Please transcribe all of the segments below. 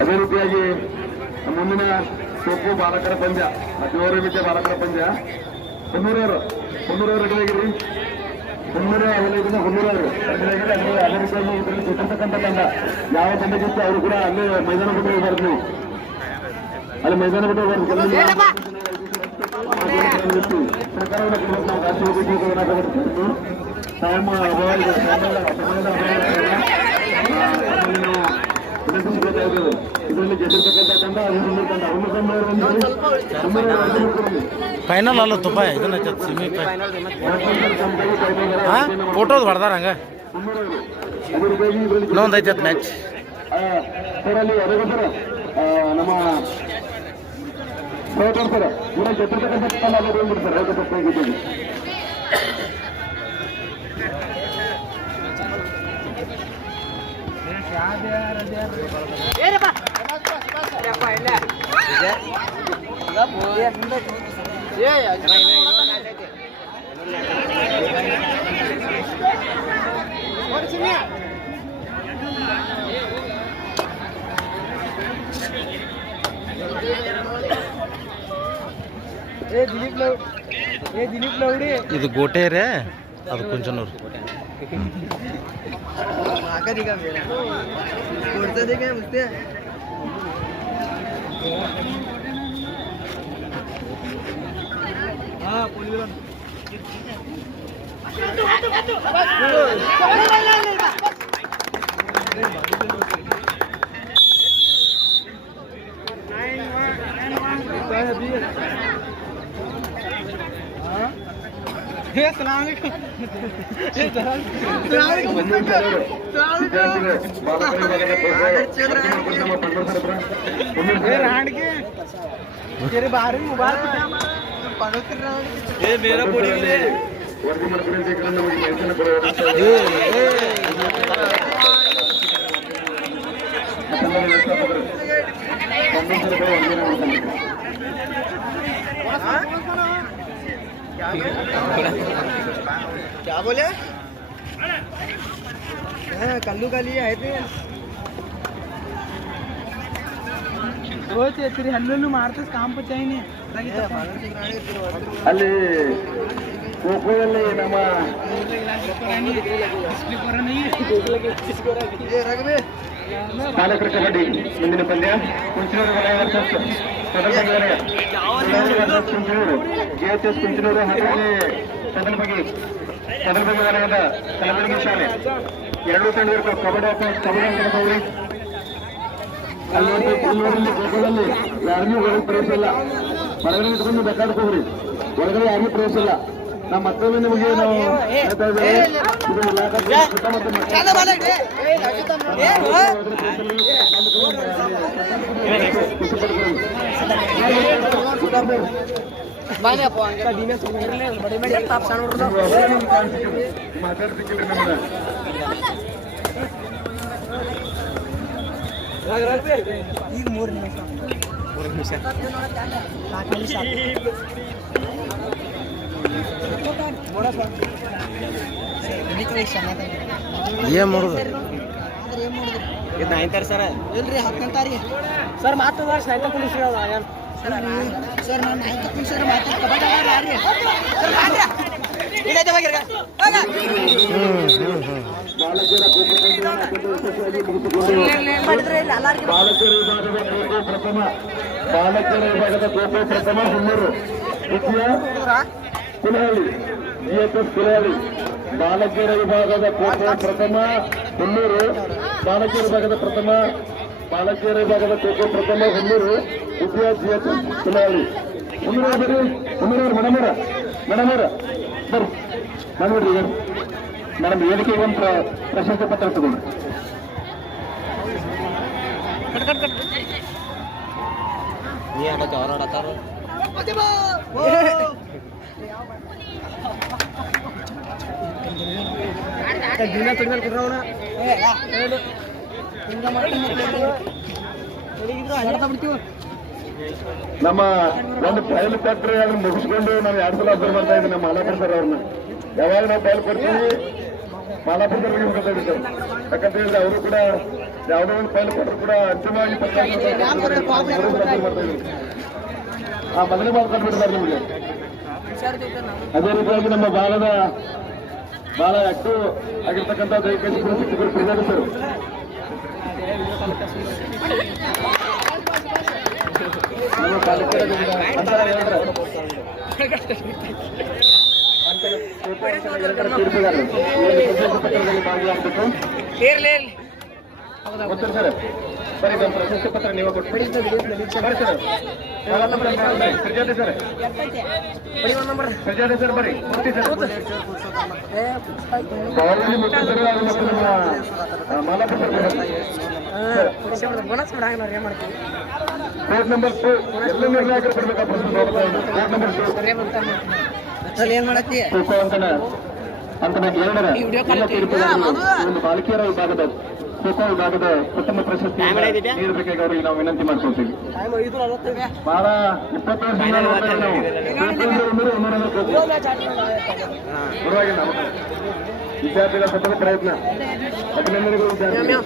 ಅದೇ ರೀತಿಯಾಗಿ ಮುಂದಿನ ಖೋಖೋ ಬಾಲಕರ ಪಂದ್ಯ 17 ಮೀಟರ್ ಬಾಲಕರ ಪಂದ್ಯ ಹುನ್ನೂರವರು ರೆಡಿಯಾಗಿರಿ. ಹುನ್ನೂರ ಅವಲೇಕಿನ ಹುನ್ನೂರವರು ರೆಡಿಯಾಗಿರಿ. ಅದೇ ರೀತಿಯಾಗಿ ಇದರಲ್ಲಿ ಗೆದ್ದಿರ್ತಕ್ಕಂಥ ತಂಡ ಯಾವ ತಂಡಕ್ಕಿತ್ತು ಅವರು ಕೂಡ ಅಲ್ಲೇ ಮೈದಾನ ಬಿಟ್ಟು ಹೋಗ್ಬಾರ್ದು. ನೀವು ಅಲ್ಲಿ ಮೈದಾನ ಬಿಟ್ಟು ಹೋಗ್ಬಾರ್ದು. ಸರ್ಕಾರವನ್ನು ನಾವು ರಾಷ್ಟ್ರೀಯ ಸಮಯದ ಅಭಾವ ಇದೆ. ಇದರಲ್ಲಿ ಗೆದ್ದಿರ್ತಕ್ಕಂಥ ತಂಡ ಫೈನಲ್ ಅಲ್ಲ ತುಪ್ಪ ಇದನ್ನ ಸಿಮಿ ಫೋಟೋದು ಹೊಡೆದಾರ ಹಂಗ ಇನ್ನೊಂದು ಐತೆ ಮ್ಯಾಚ್ ಸರಲ್ಲಿ ಅದಕ್ಕೋಸ್ಕರ ನಮ್ಮ ಸರ್ ಕೂಡ ಗೆದ್ದಿರ್ತಕ್ಕಂಥ ತಂಡ ಅಲ್ಲೇ ಬಂದ್ಬಿಡ್ತಾರೆ. ರೈತ ಪಕ್ಷ ಇದು ಗೋಟೇರೆ ಅದು ಕುಂಚನೂರು. क्या बोले? कल्लू का लिए आए थे रोज तेरी हल्लू मारते काम पचाई नहीं ಅಲ್ಲಿ ಖೋಖೋದಲ್ಲಿ ನಮ್ಮ ಬಾಲಕರ ಕಬಡ್ಡಿ ಮುಂದಿನ ಪಂದ್ಯ ಕುಂಚನೂರು ವಲಯ ವರ್ಸಸ್ ಕುಂಚನೂರು JHS ಕುಂಚನೂರು ಹಾಗಾಗಿ ಸದಲಬಗಿ ವಲಯದ ಕಲಬುರಗಿ ಶಾಲೆ ಎರಡೂ ತಂಡಗಳು ಕಬಡ್ಡಿ ಕಬಡ್ಡಿ ಅಲ್ಲಿ ಖೋಖೋದಲ್ಲಿ ಯಾರಿಗೂ ಹೊರಗೆ ಪ್ರವೇಶ ಇಲ್ಲ. ಹೊರಗಡೆ ಇಟ್ಕೊಂಡು ಬೇಕಾಡ್ಕೋಗ್ರಿ. ಹೊರಗಡೆ ಯಾರಿಗೂ ಪ್ರವೇಶ ಇಲ್ಲ. ನಮ್ಮ ಮಕ್ಕಳು ನಿಮಗೆ ನಾವು ಮಾತಾಡ್ತಿಕ್ಕಿಲ್ಲ ನಮ್ಗೆ ಈಗ 3 ನಿಮಿಷ ಏನ್ ಮಾಡುದು ಸರ್ ಇಲ್ರಿ 10ನೇ ತಾರೀಕು ಸರ್ ಮಾತು ಸ್ನೇಹಿತ ಪೊಲೀಸ್ ಸರ್ ನಾನು 9th ಪುರುಷರು ಮಾತು ಕಬಡ್ಡಿ ಆಡ್ರಿ ಇಡೈತೆ ಹೋಗಿರ ಬಾಲಕರ ವಿಭಾಗದ ಖೋಖೋ ಪ್ರಥಮ ಹುನ್ನೂರು, ದ್ವಿತೀಯ ಕುಲಹಳ್ಳಿ JHS ಕುಲಹಳ್ಳಿ. ಬಾಲಕಿಯರ ವಿಭಾಗದ ಖೋಖೋ ಪ್ರಥಮ ಹುನ್ನೂರು, ಬಾಲಕಿಯರ ವಿಭಾಗದ ಖೋಖೋ ಪ್ರಥಮ ಹುನ್ನೂರು, ದ್ವಿತೀಯ JHS ಕುಲಹಳ್ಳಿ. ಹುನ್ನೂರು ಬರ್ರಿ, ಹುನ್ನೂರು ಮೇಡಮರ ಬರ್ರಿ ಬಂದ್ಬಿಡ್ರಿ ಈಗ ಮೇಡಮ್ ವೇದಿಕೆಗೆ ಒಂದು ಪ್ರಶಸ್ತಿ ಪತ್ರ ತಗೊಂಡು ದಿನ ತುಡಿಮೇಲೆ ಕುಡ್ರವನ ಬಿಡ್ತೀವಿ. ನಮ್ಮ ಒಂದು ಫೈಲ್ ಕೊಟ್ಟರೆ ಅದನ್ನ ಮುಗಿಸ್ಕೊಂಡು ನಾವು 2 ಸಲ ಅಬ್ಸರ್ವ್ ಮಾಡ್ತಾ ಇದ್ದೀವಿ ನಮ್ಮ ಮಾಲಾಪುರ ಸರ್ ಅವ್ರನ್ನ. ಯಾವಾಗ ನಾವು ಫೈಲ್ ಕೊಡ್ತೀವಿ ಮಾಲಾಪುರ ಸರ್ ಮುಗಿಸ್ಕೊತಾ ಸರ್. ಯಾಕಂತ ಹೇಳಿದ್ರೆ ಅವರು ಕೂಡ ಯಾವುದೋ ಒಂದು ಫೈಲ್ ಕೊಟ್ಟರು ಕೂಡ ಅಂತಿಮವಾಗಿ ಮಾಡ್ತಾ ಇದ್ದೀವಿ. ಮೊದಲೇ ಮಾಡ್ಕೊಂಡ್ಬಿಡ್ತಾರೆ ನಿಮಗೆ. ಅದೇ ರೀತಿಯಾಗಿ ನಮ್ಮ ಭಾಗದ ಬಹಳ ಆಕ್ಟಿವ್ ಆಗಿರ್ತಕ್ಕಂಥ ದೈಹಿಕ ಶಿಕ್ಷಕರು ಪ್ರಿಯರು ಸರ್. ನಮ್ಮ ಪಾಲಿಕೆಯಿಂದ ಅಂತ ಹೇಳಿದ್ರೆ ತೀರ್ಪುಗಾರರು ಭಾಗಿಯಾಗಬೇಕು. ಗೊತ್ತಿಲ್ಲ ಸರ್, ಬರೀ ನಮ್ಮ ಪ್ರಶಸ್ತಿ ಪತ್ರ ನೀವು ಕೊಟ್ಟು ಬರ್ರಿ ಸರ್. ಪ್ರಜಾತೆ ಸರ್, ಪ್ರಜಾತೆ ಸರ್ ಬರ್ರಿ ಕೊಡ್ತೀವಿ ಸರ್. ಬಾವಲಿ ಮುಟ್ಟಿದ್ರು ಅದು ಮತ್ತು ನಮ್ಮ ಮಾಲಾಪುರ ಕೋರ್ಟ್ ನಂಬರ್ 2 ಎಲ್ಲ ನಿರ್ಣಾಯಕರು ಬರ್ಬೇಕಾ ಪ್ರಶ್ನೆ ಕೋರ್ಟ್ ನಂಬರ್ 2 ಏನ್ ಮಾಡತ್ತಿ ಅಂತ ಒಂದು ಬಾಲಕಿಯರ ವಿಭಾಗದ ಖೋಖೋ ವಿಭಾಗದ ಪ್ರಥಮ ಪ್ರಶಸ್ತಿ ನೀಡಬೇಕಾಗಿ ಅವರಿಗೆ ನಾವು ವಿನಂತಿ ಮಾಡ್ಕೊಳ್ತೀವಿ. ಬಹಳ 20 ವರ್ಷದಿಂದ ಪರವಾಗಿಲ್ಲ. ವಿದ್ಯಾರ್ಥಿಗಳ ಸತತ ಪ್ರಯತ್ನ, ಅಭಿನಂದನೆಗಳು ವಿದ್ಯಾರ್ಥಿ.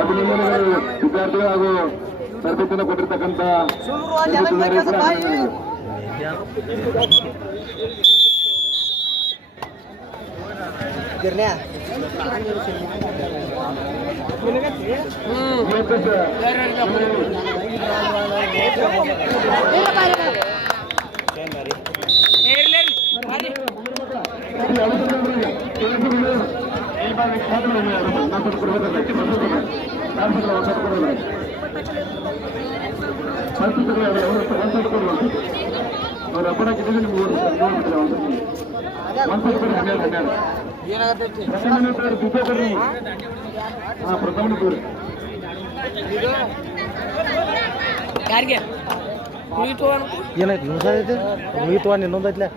ಅಭಿನಂದನೆಗಳು ವಿದ್ಯಾರ್ಥಿಗಳು ಹಾಗೂ ತರಬೇತಿಯನ್ನು ಕೊಟ್ಟಿರ್ತಕ್ಕಂಥ ಅವ್ರ ಅಪ್ಪನ ಕಿಟ್ಟಿಗೆ ನಿಮ್ಗೆ ಪ್ರಥಮ ತೋರಿ ಏನಾಯ್ತು ನುಸೈತೆ ಮುಗಿತು ಇನ್ನೊಂದೈತ್ಲೆ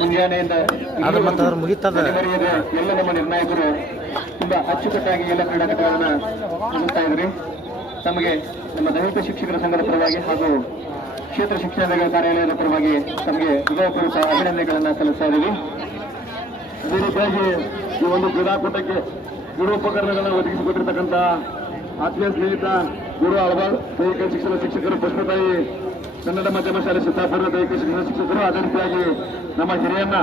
ಮುಂಜಾನೆಯಿಂದ ಅದು ಮತ್ತೆ ಅದ್ರ ಮುಗಿತದ. ಎಲ್ಲ ನಮ್ಮ ನಿರ್ಣಾಯಕರು ತುಂಬಾ ಅಚ್ಚುಕಟ್ಟಾಗಿ ಎಲ್ಲ ಕ್ರೀಡಾಕೂಟಗಳನ್ನ ನಡೆಸ್ತಾ ಇದ್ರಿ. ತಮಗೆ ನಮ್ಮ ದೈಹಿಕ ಶಿಕ್ಷಕರ ಸಂಘದ ಪರವಾಗಿ ಹಾಗೂ ಕ್ಷೇತ್ರ ಶಿಕ್ಷಣ ಕಾರ್ಯಾಲಯದ ಪರವಾಗಿ ತಮಗೆ ಹೃದಯಪೂರ್ವಕ ಅಭಿನಂದನೆಗಳನ್ನ ಸಲ್ಲಿಸ್ತಾ ಇದ್ದೀವಿ. ಅದೇ ರೀತಿಯಾಗಿ ಈ ಒಂದು ಕ್ರೀಡಾಕೂಟಕ್ಕೆ ಕ್ರೀಡೋಪಕರಣಗಳನ್ನ ಒದಗಿಸಿಕೊಟ್ಟಿರ್ತಕ್ಕಂಥ ಆತ್ಮೀಯ ಸ್ನೇಹಿತ ಗುರು ಅಳವಾಳ್ ದೈಹಿಕ ಶಿಕ್ಷಣ ಶಿಕ್ಷಕರು, ಪುಷ್ಪತಾಯಿ ಕನ್ನಡ ಮಾಧ್ಯಮ ಶಾಲೆ ಸಿದ್ದಾಪುರ ದೈಹಿಕ ಶಿಕ್ಷಣ ಶಿಕ್ಷಕರು, ಅದೇ ರೀತಿಯಾಗಿ ನಮ್ಮ ಹಿರಿಯನ್ನ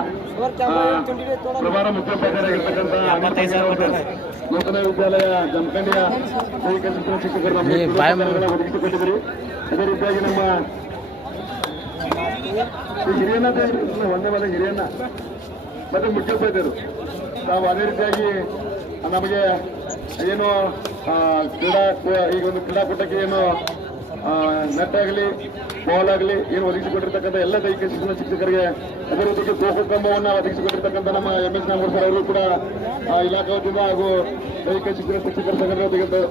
ಪ್ರಭಾರ ಮುಖ್ಯೋಪಾಧ್ಯಾಯರಾಗಿರ್ತಕ್ಕಂಥ ನೂತನ ವಿದ್ಯಾಲಯ ಜಮಖಂಡಿಯ ದೈಹಿಕ ಶಿಕ್ಷಣ ಶಿಕ್ಷಕರು ಒದಗಿಸಿಕೊಟ್ಟಿದ್ರಿ. ಅದೇ ರೀತಿಯಾಗಿ ನಮ್ಮ ಹಿರಿಯನ್ನ ಒಂದೇ ಮನೆ ಹಿರಿಯನ್ನ ಮತ್ತೆ ಮುಖ್ಯೋಪಾಧ್ಯಾಯರು ನಾವು ಅದೇ ರೀತಿಯಾಗಿ ನಮಗೆ ಏನು ಈಗ ಒಂದು ಕ್ರೀಡಾಕೂಟಕ್ಕೆ ಏನು ನೆಟ್ ಆಗಲಿ ಬಾಲ್ ಆಗಲಿ ಏನು ಒದಗಿಸಿಕೊಟ್ಟಿರ್ತಕ್ಕಂಥ ಎಲ್ಲ ದೈಹಿಕ ಶಿಕ್ಷಣ ಶಿಕ್ಷಕರಿಗೆ, ಅದೇ ರೀತಿಗೆ ಖೋಖೋ ಕಂಬವನ್ನು ಒದಗಿಸಿಕೊಟ್ಟಿರ್ತಕ್ಕಂಥ ನಮ್ಮ MS ನಾಗೂರ್ ಸರ್ ಅವರು ಕೂಡ ಇಲಾಖಾ ವತಿಯಿಂದ ಹಾಗೂ ದೈಹಿಕ ಶಿಕ್ಷಣ ಶಿಕ್ಷಕರ ಸಂಘದ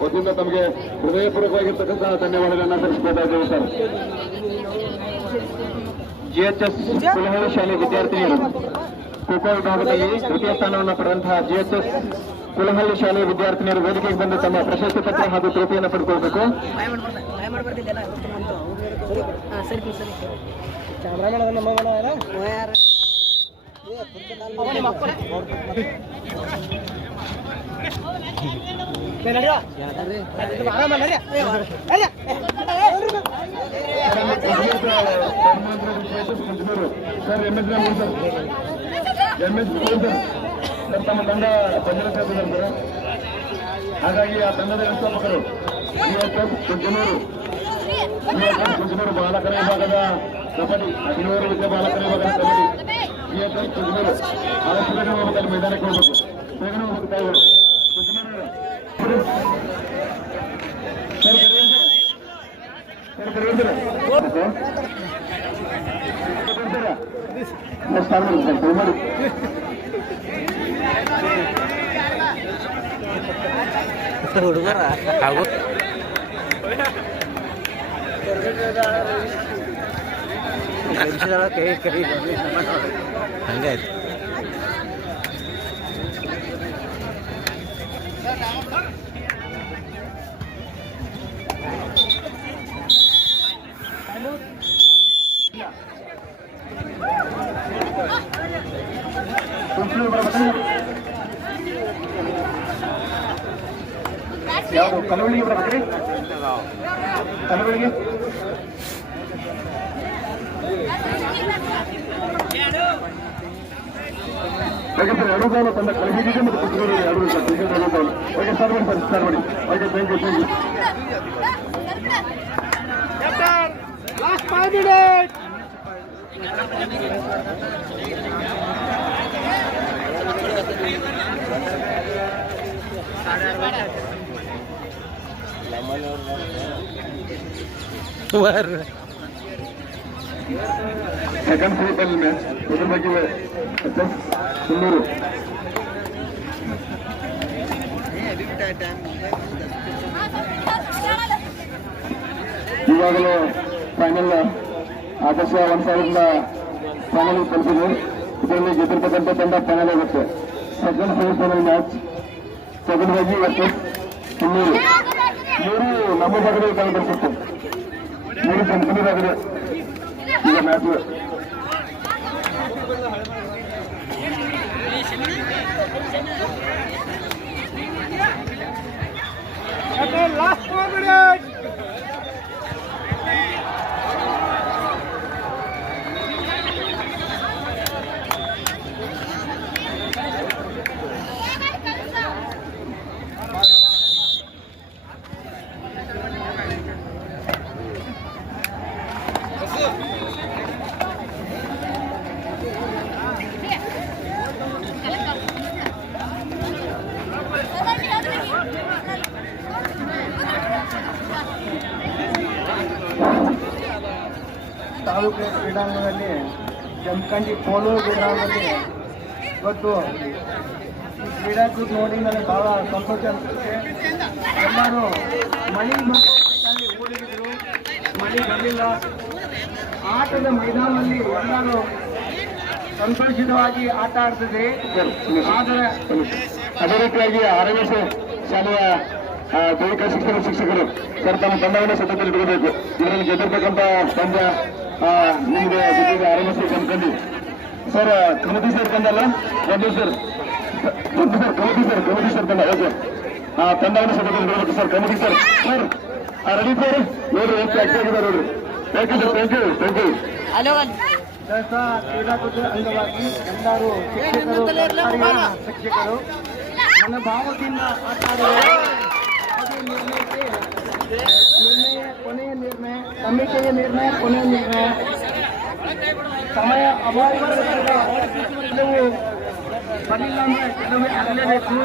ವತಿಯಿಂದ ತಮಗೆ ಹೃದಯಪೂರ್ವಕವಾಗಿರ್ತಕ್ಕಂಥ ಧನ್ಯವಾದಗಳನ್ನ ಸಲ್ಲಿಸ್ತಾ ಇದ್ದೇವೆ ಸರ್. GHS ಕುಲಹಳ್ಳಿ ಶಾಲೆ ವಿದ್ಯಾರ್ಥಿನಿಯರು ಖೋಖೋ ವಿಭಾಗದಲ್ಲಿ ತೃತೀಯ ಸ್ಥಾನವನ್ನು ಪಡೆದಂತಹ GHS ಕುಲಹಳ್ಳಿ ಶಾಲೆ ವಿದ್ಯಾರ್ಥಿನಿಯರು ವೇದಿಕೆಗೆ ಬಂದು ತಮ್ಮ ಪ್ರಶಸ್ತಿ ಪತ್ರ ಹಾಗೂ ಟ್ರೋಫಿಯನ್ನು ಪಡೆದುಕೊಳ್ಳಬೇಕು. ಸರ್ MS ತಮ್ಮ ತಂಡ ಬಂದಿರೋ ಸೇರ್ತಿದ್ದಾರೆ. ಹಾಗಾಗಿ ಆ ತಂಡದ ವ್ಯವಸ್ಥಾಪಕರು GHS ಕುಂಜನೂರು ಕುಂಜನೂರು ಬಾಲಕರ ವಿಭಾಗದ ಕಬಡ್ಡಿ 17 ವಿದ್ಯಾ ಬಾಲಕರ ವಿಭಾಗದ ಕಬಡ್ಡಿ ಸಿಎಸ್ಎಲ್ ಕುಂಜನೂರು ಆದಷ್ಟು ಬೇಗ ಹೋಗ್ಬೇಕು, ಮೈದಾನಕ್ಕೆ ಹೋಗ್ಬೇಕು, ಬೇಗನೆ ಹೋಗ್ತಾ ಇದ್ದಾರೆ ಹುಡುಗರ ಹಾಗೂ ಕೈ ಹಂಗಾಯ್ತು. ಯಾವುದು ಕಲವಳಿಗೆ ಬರ್ಬೇಕ್ರಿ? ಕಲವಳಿಗೆ ಯಾಕಂದ್ರೆ ಎರಡು ಬಾಲ ತಂಡ ಕಲಬುರಗಿಗೆ ಮತ್ತು ಕುಂಜನೂರಿಗೆ ಎರಡು ಎರಡು ಬಾಲ್. ಓಕೆ, ಸ್ಟಾರ್ಟ್ ಮಾಡಿ ಸರ್, ಸ್ಟಾರ್ಟ್ ಮಾಡಿ. Okay, thank you, thank you. Second ಫೋರ್ಟಲ್ ಮ್ಯಾಚ್ ಇದ್ರ ಬಗ್ಗೆ ಕುನ್ನೂರು ಇವಾಗಲೂ ಫೈನಲ್ ಆದರ್ಶ 1000 ಫೈನಲ್ ತಲುಪಿದೆ. ಇದರಲ್ಲಿ ಗೆದ್ದಿರ್ತಕ್ಕಂಥ ತಂಡ ಫೈನಲ್ ಆಗುತ್ತೆ. ಸೆಕೆಂಡ್ ಫೈನಲ್ ಮ್ಯಾಚ್ ಸೆಕೆಂಡ್ ಬಾಗಿ ವರ್ಸಸ್ ಕುನ್ನೂರು. ಇವರು ನಮ್ಮ ಭಾಗದಲ್ಲಿ ಕಾಲ ಬರ್ತಿತ್ತು, ಇವರು ಕಂಪನಿ ಭಾಗದ ಈಗ ಮ್ಯಾಚ್ ಲಾಸ್ಟ್ 4 minutes. ತಾಲೂಕು ಕ್ರೀಡಾಂಗಣದಲ್ಲಿ ಜಮಖಂಡಿ ಪೋಲೋ ಕ್ರೀಡಾಂಗಣದಲ್ಲಿ ಇವತ್ತು ಈ ಕ್ರೀಡಾಕೂಟ ನೋಡಿ ನನಗೆ ಭಾಳ ಸಂತೋಷ ಅನಿಸುತ್ತೆ. ಎಲ್ಲರೂ ಮಳೆ ಓಡಿದ್ರು, ಮಳೆ ಬರಲಿಲ್ಲ. ಆಟದ ಮೈದಾನದಲ್ಲಿ ಎಲ್ಲರೂ ಸಂತೋಷಿತವಾಗಿ ಆಟ ಆಡ್ತಿದೆ. ಆದರೆ ಅದೇ ರೀತಿಯಾಗಿ RMS ಶಾಲೆಯ ದೈಹಿಕ ಶಿಕ್ಷಕರು ಸರ್ ತಮ್ಮ ತಂಡವನ್ನು ಸತತದಲ್ಲಿ ಬಿಡಬೇಕು. ಇದರಲ್ಲಿ ಗೆದ್ದಿರ್ತಕ್ಕಂಥ ತಂಡ ನಿಮಗೆ RMS Jamakhandi sir, committee sir ತಂಡಲ್ಲ, ಕಮಿಟಿ ಸರ್ ತಂಡ. ಓಕೆ, ತಂಡವನ್ನು ಸತತದಲ್ಲಿ ಬಿಡಬೇಕು sir. Committee sir ready sir, ನೋಡ್ರಿ ಎಷ್ಟು ಆಗ್ತಾಗಿದ್ದಾರೆ ನೋಡ್ರಿ. Thank you sir, thank you, thank you. ಕ್ರೀಡಾಕೂಟ ಅಂಗವಾಗಿ ಎಲ್ಲರೂ ಶಿಕ್ಷಕರು ನನ್ನ ಭಾವದಿಂದ ಆಟ ಕೊನೆಯ ನಿರ್ಣಯ, ಕಮಿಟಿಯ ನಿರ್ಣಯ, ಕೊನೆಯ ನಿರ್ಣಯ. ಸಮಯ ಅಭಾವದಿಂದ ಕೆಲವು ಬರಲಿಲ್ಲ ಅಂದರೆ ಕೆಲವೇ ಆಗಲೇಬೇಕು,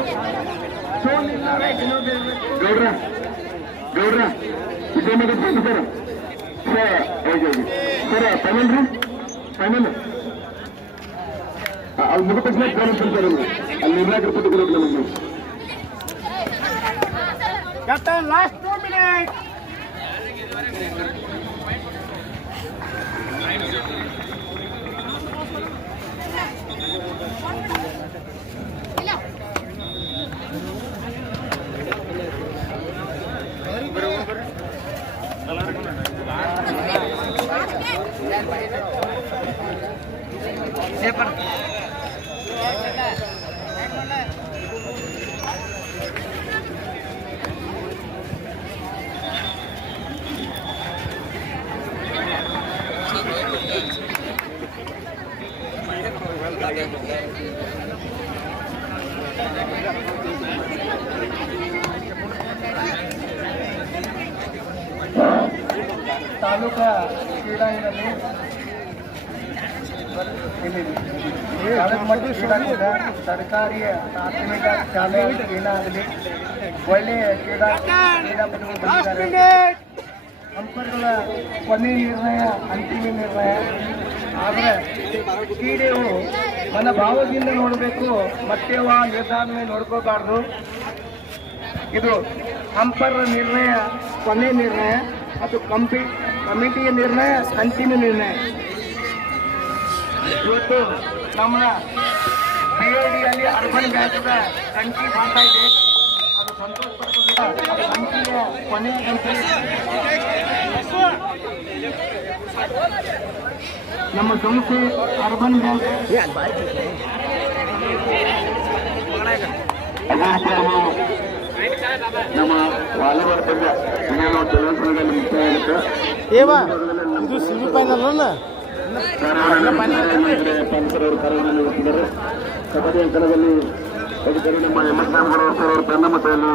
ಸೋಲಿಲ್ಲ ಗೆಲ್ಲಬೇಕು. ಗೌಡ್ರ ವಿಜಯ ಮಗ ಸರ್ ಸರ್ ಫೈನಲ್ ರೀ, ಫೈನಲ್ ಅಲ್ಲಿ ಮುಗಿದ ತಕ್ಷಣ ಫೈನಲ್ ಸರ್ ಅಲ್ಲಿ ನಿರ್ಣಾಯಕ ಕೊಟ್ಟಿದ್ರು ನಮಗೆ. Last 2 minutes. ತಾಲೂಕಾ ಕ್ರೀಡಾಂಗಣದಲ್ಲಿ ತಾಲೂಕು ಕ್ರೀಡಾಂಗಣದ ಸರ್ಕಾರಿ ಪ್ರಾಥಮಿಕ ಶಾಲೆಯ ಕ್ರೀಡಾಂಗಣದಲ್ಲಿ ಒಳ್ಳೆಯ ಕ್ರೀಡಾಪಟುಗಳು ಬಂದಿದ್ದಾರೆ. ಅಂಪೈರ್ಗಳ ಕೊನೆ ನಿರ್ಣಯ ಅಂತಿಮ ನಿರ್ಣಯ. ಆದರೆ ಕ್ರೀಡೆಯು ಮನೋಭಾವದಿಂದ ನೋಡಬೇಕು, ಮತ್ತೆ ನಿರ್ಧಾರ ನೋಡ್ಕೋಬಾರ್ದು. ಇದು ಅಂಪೈರ್ ನಿರ್ಣಯ ಕೊನೆ ನಿರ್ಣಯ ಮತ್ತು ಕಮಿಟಿಯ ನಿರ್ಣಯ ಅಂತಿಮ ನಿರ್ಣಯ. ಇವತ್ತು ನಮ್ಮ PIDಯಲ್ಲಿ ಅರ್ಬನ್ ಬ್ಯಾಂಕ್ದ ಸಂಖ್ಯೆ ಮಾಡ್ತಾ ಇದೆ. ಅದು ಸಂತೋಷ ಪಡ್ಕೊಂಡು ಅದು ಸಂಖ್ಯೆಯ ಕೊನೆಯ ಸಂಖ್ಯೆ. ನಮ್ಮ ಸಂಸ್ಥೆ ಅರ್ಬನ್ ಬ್ಯಾಂಕ್ ನಮ್ಮ ವಾಲಿಬಾಲ್ ಪಂದ್ಯ ಇನ್ನೇನು ತೆಲಂಗಾಣದಲ್ಲಿ ಮುಕ್ತಾಯ ಆಗುತ್ತೆ. ಇದು ಸೆಮಿಫೈನಲ್ ಅಲ್ಲ ಪಂಚರವರು ಕರೆಯನ್ನು ನೀಡುತ್ತಿದ್ದಾರೆ. ಕಬಡ್ಡಿ ಅಂಕಣದಲ್ಲಿ ಅಧಿಕಾರಿ ನಮ್ಮ MS ರಾಮಗೌಡ ಸರ್ ಅವರು ತನ್ನ ಮಟ್ಟದಲ್ಲಿ